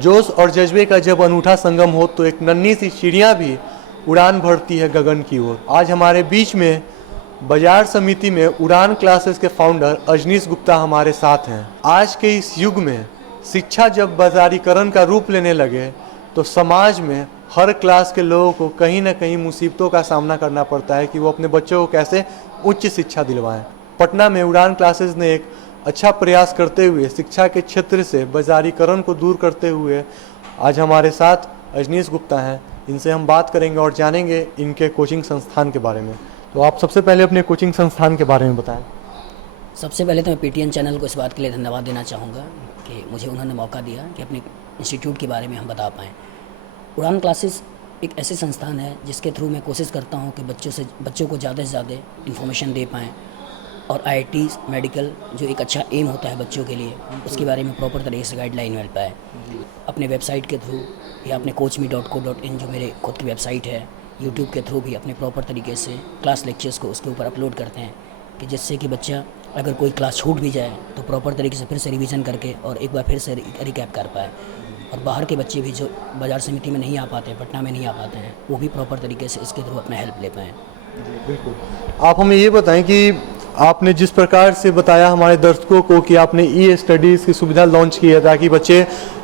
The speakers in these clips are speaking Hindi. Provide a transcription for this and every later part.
जोश और जज्बे का जब अनूठा संगम हो तो एक नन्ही सी चिड़िया भी उड़ान भरती है गगन की ओर। आज हमारे बीच में बाजार समिति में उड़ान क्लासेस के फाउंडर अजनीश गुप्ता हमारे साथ हैं। आज के इस युग में शिक्षा जब बाजारीकरण का रूप लेने लगे तो समाज में हर क्लास के लोगों को कहीं ना कहीं मुसीबतों का सामना करना पड़ता है कि वो अपने बच्चों को कैसे उच्च शिक्षा दिलवाएं। पटना में उड़ान क्लासेस ने एक अच्छा प्रयास करते हुए शिक्षा के क्षेत्र से बाजारीकरण को दूर करते हुए आज हमारे साथ अजनीश गुप्ता हैं। इनसे हम बात करेंगे और जानेंगे इनके कोचिंग संस्थान के बारे में। तो आप सबसे पहले अपने कोचिंग संस्थान के बारे में बताएं। सबसे पहले तो मैं पीटीएन चैनल को इस बात के लिए धन्यवाद देना चाहूँगा कि मुझे उन्होंने मौका दिया कि अपने इंस्टीट्यूट के बारे में हम बता पाएँ। उड़ान क्लासेस एक ऐसे संस्थान है जिसके थ्रू मैं कोशिश करता हूँ कि बच्चों को ज़्यादा से ज़्यादा इन्फॉर्मेशन दे पाएँ और आईआईटीज़ मेडिकल जो एक अच्छा एम होता है बच्चों के लिए उसके बारे में प्रॉपर तरीके से गाइडलाइन मिल पाए। अपने वेबसाइट के थ्रू या अपने coachme.co.in जो मेरे खुद की वेबसाइट है, यूट्यूब के थ्रू भी अपने प्रॉपर तरीके से क्लास लेक्चर्स को उसके ऊपर अपलोड करते हैं कि जिससे कि बच्चा अगर कोई क्लास छूट भी जाए तो प्रॉपर तरीके से फिर से रिवीजन करके और एक बार फिर से रिकैप कर पाए। और बाहर के बच्चे भी जो बाजार समिति में नहीं आ पाते, पटना में नहीं आ पाते हैं, वो भी प्रॉपर तरीके से इसके थ्रू अपना हेल्प ले पाएँ। बिल्कुल। आप हमें ये बताएं कि आपने जिस प्रकार से बताया हमारे दर्शकों को कि आपने ई स्टडीज़ की सुविधा लॉन्च की है ताकि बच्चे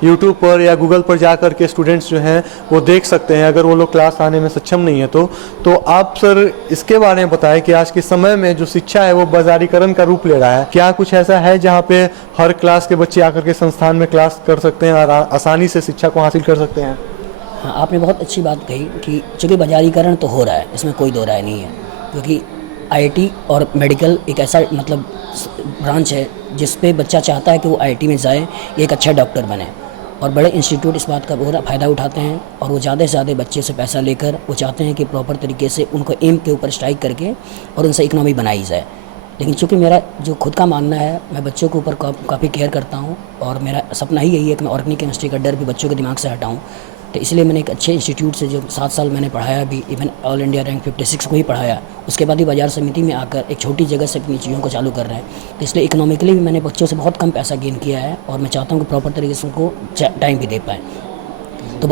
यूट्यूब पर या गूगल पर जा कर के स्टूडेंट्स जो हैं वो देख सकते हैं अगर वो लोग क्लास आने में सक्षम नहीं है तो आप सर इसके बारे में बताएं कि आज के समय में जो शिक्षा है वो बाजारीकरण का रूप ले रहा है। क्या कुछ ऐसा है जहाँ पे हर क्लास के बच्चे आकर के संस्थान में क्लास कर सकते हैं और आसानी से शिक्षा को हासिल कर सकते हैं? हाँ, आपने बहुत अच्छी बात कही कि चूँकि बाजारीकरण तो हो रहा है, इसमें कोई दो राय नहीं है, क्योंकि आईआईटी और मेडिकल एक ऐसा ब्रांच है जिस पे बच्चा चाहता है कि वो आईआईटी में जाए, एक अच्छा डॉक्टर बने। और बड़े इंस्टीट्यूट इस बात का बहुत फ़ायदा उठाते हैं और वो ज़्यादा से ज़्यादा बच्चे से पैसा लेकर वो चाहते हैं कि प्रॉपर तरीके से उनको एम के ऊपर स्ट्राइक करके और उनसे इकनॉमी बनाई जाए। लेकिन चूँकि मेरा जो खुद का मानना है, मैं बच्चों के ऊपर काफ़ी केयर करता हूँ और मेरा सपना ही यही है कि मैं ऑर्गेनिक केमिस्ट्री का डर भी बच्चों के दिमाग से हटाऊँ। तो इसलिए मैंने एक अच्छे इंस्टीट्यूट से जो 7 साल मैंने पढ़ाया भी, इवन ऑल इंडिया रैंक 56 को ही पढ़ाया, उसके बाद ही बाजार समिति में आकर एक छोटी जगह से अपनी चीज़ों को चालू कर रहे हैं। तो इसलिए इकोनॉमिकली भी मैंने बच्चों से बहुत कम पैसा गेन किया है और मैं चाहता हूँ कि प्रॉपर तरीके से उनको टाइम भी दे पाएँ। तो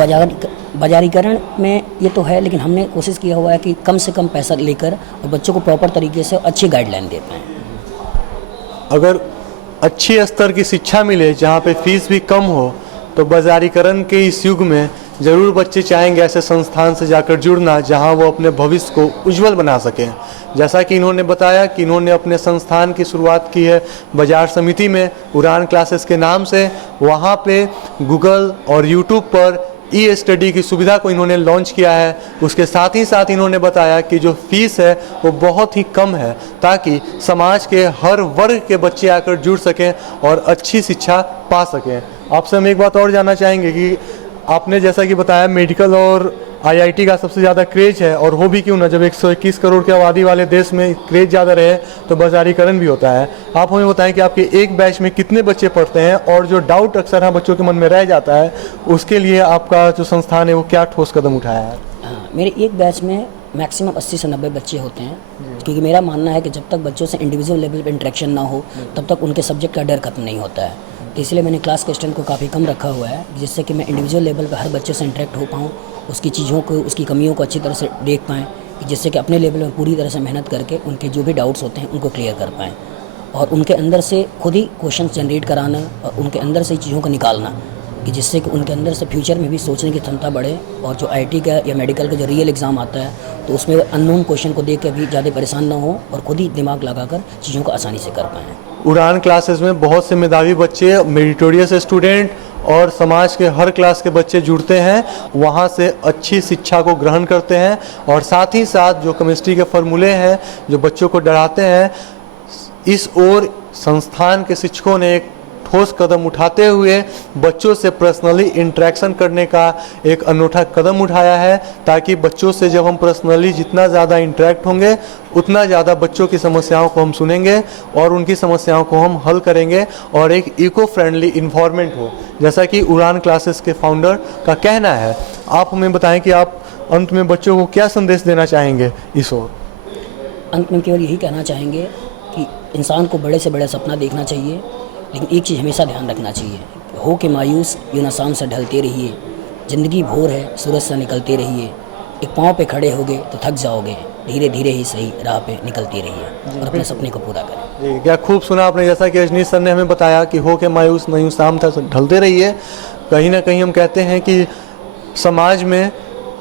बाजारीकरण में ये तो है, लेकिन हमने कोशिश किया हुआ है कि कम से कम पैसा लेकर और बच्चों को प्रॉपर तरीके से अच्छी गाइडलाइन दे पाएँ। अगर अच्छी स्तर की शिक्षा मिले जहाँ पे फीस भी कम हो तो बाजारीकरण के इस युग में ज़रूर बच्चे चाहेंगे ऐसे संस्थान से जाकर जुड़ना जहां वो अपने भविष्य को उज्जवल बना सकें। जैसा कि इन्होंने बताया कि इन्होंने अपने संस्थान की शुरुआत की है बाजार समिति में उड़ान क्लासेस के नाम से। वहां पे गूगल और यूट्यूब पर ई स्टडी की सुविधा को इन्होंने लॉन्च किया है। उसके साथ ही साथ इन्होंने बताया कि जो फीस है वो बहुत ही कम है ताकि समाज के हर वर्ग के बच्चे आकर जुड़ सकें और अच्छी शिक्षा पा सकें। आपसे हम एक बात और जानना चाहेंगे कि आपने जैसा कि बताया मेडिकल और आईआईटी का सबसे ज़्यादा क्रेज है, और हो भी क्यों ना, जब 121 करोड़ की आबादी वाले देश में क्रेज ज़्यादा रहे तो बाजारीकरण भी होता है। आप हमें बताएं कि आपके एक बैच में कितने बच्चे पढ़ते हैं और जो डाउट अक्सर बच्चों के मन में रह जाता है उसके लिए आपका जो संस्थान है वो क्या ठोस कदम उठाया है? हाँ, मेरे एक बैच में मैक्सिमम 80 से 90 बच्चे होते हैं, क्योंकि मेरा मानना है कि जब तक बच्चों से इंडिविजुअल लेवल पे इंटरेक्शन ना हो तब तक उनके सब्जेक्ट का डर खत्म नहीं होता है। तो इसलिए मैंने क्लास के स्ट्रेंथ को काफ़ी कम रखा हुआ है जिससे कि मैं इंडिविजुअल लेवल पे हर बच्चे से इंटरेक्ट हो पाऊँ, उसकी चीज़ों को, उसकी कमियों को अच्छी तरह से देख पाएँ, जिससे कि अपने लेवल में पूरी तरह से मेहनत करके उनके जो भी डाउट्स होते हैं उनको क्लियर कर पाएँ और उनके अंदर से खुद ही क्वेश्चन जनरेट कराना और उनके अंदर से चीज़ों को निकालना कि जिससे कि उनके अंदर से फ्यूचर में भी सोचने की क्षमता बढ़े और जो आईआईटी का या मेडिकल का जो रियल एग्ज़ाम आता है तो उसमें वो अननोन क्वेश्चन को देख के भी ज़्यादा परेशान ना हो और खुद ही दिमाग लगाकर चीज़ों को आसानी से कर पाएँ। उड़ान क्लासेस में बहुत से मेधावी बच्चे, मेरिटोरियस स्टूडेंट और समाज के हर क्लास के बच्चे जुड़ते हैं, वहाँ से अच्छी शिक्षा को ग्रहण करते हैं और साथ ही साथ जो केमिस्ट्री के फार्मूले हैं जो बच्चों को डराते हैं, इस ओर संस्थान के शिक्षकों ने एक ठोस कदम उठाते हुए बच्चों से पर्सनली इंटरेक्शन करने का एक अनूठा कदम उठाया है ताकि बच्चों से जब हम पर्सनली जितना ज़्यादा इंटरेक्ट होंगे उतना ज़्यादा बच्चों की समस्याओं को हम सुनेंगे और उनकी समस्याओं को हम हल करेंगे और एक इको फ्रेंडली इन्वायरमेंट हो, जैसा कि उड़ान क्लासेस के फाउंडर का कहना है। आप हमें बताएं कि आप अंत में बच्चों को क्या संदेश देना चाहेंगे इस ओर? अंत में केवल यही कहना चाहेंगे कि इंसान को बड़े से बड़ा सपना देखना चाहिए, लेकिन एक चीज़ हमेशा ध्यान रखना चाहिए, हो के मायूस यूं न शाम से ढलते रहिए, ज़िंदगी भोर है सूरज से निकलते रहिए, एक पाँव पे खड़े होगे तो थक जाओगे, धीरे धीरे ही सही राह पे निकलते रहिए और अपने सपने को पूरा करें। जी, क्या खूब सुना आपने। जैसा कि रजनीश सर ने हमें बताया कि हो के मायूस नहीं शाम तक ढलते रहिए। कहीं ना कहीं हम कहते हैं कि समाज में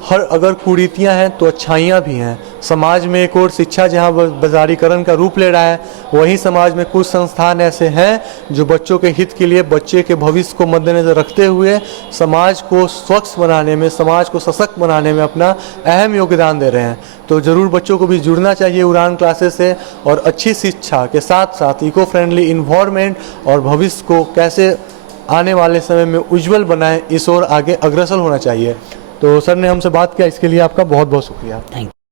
हर अगर कुरीतियां हैं तो अच्छाइयां भी हैं। समाज में एक और शिक्षा जहां बाजारीकरण का रूप ले रहा है, वहीं समाज में कुछ संस्थान ऐसे हैं जो बच्चों के हित के लिए, बच्चे के भविष्य को मद्देनजर रखते हुए समाज को स्वच्छ बनाने में, समाज को सशक्त बनाने में अपना अहम योगदान दे रहे हैं। तो ज़रूर बच्चों को भी जुड़ना चाहिए उड़ान क्लासेस से, और अच्छी शिक्षा के साथ साथ इको फ्रेंडली इन्वायरमेंट और भविष्य को कैसे आने वाले समय में उज्जवल बनाएं, इस ओर आगे अग्रसर होना चाहिए। तो सर ने हमसे बात किया, इसके लिए आपका बहुत बहुत शुक्रिया। Thank you.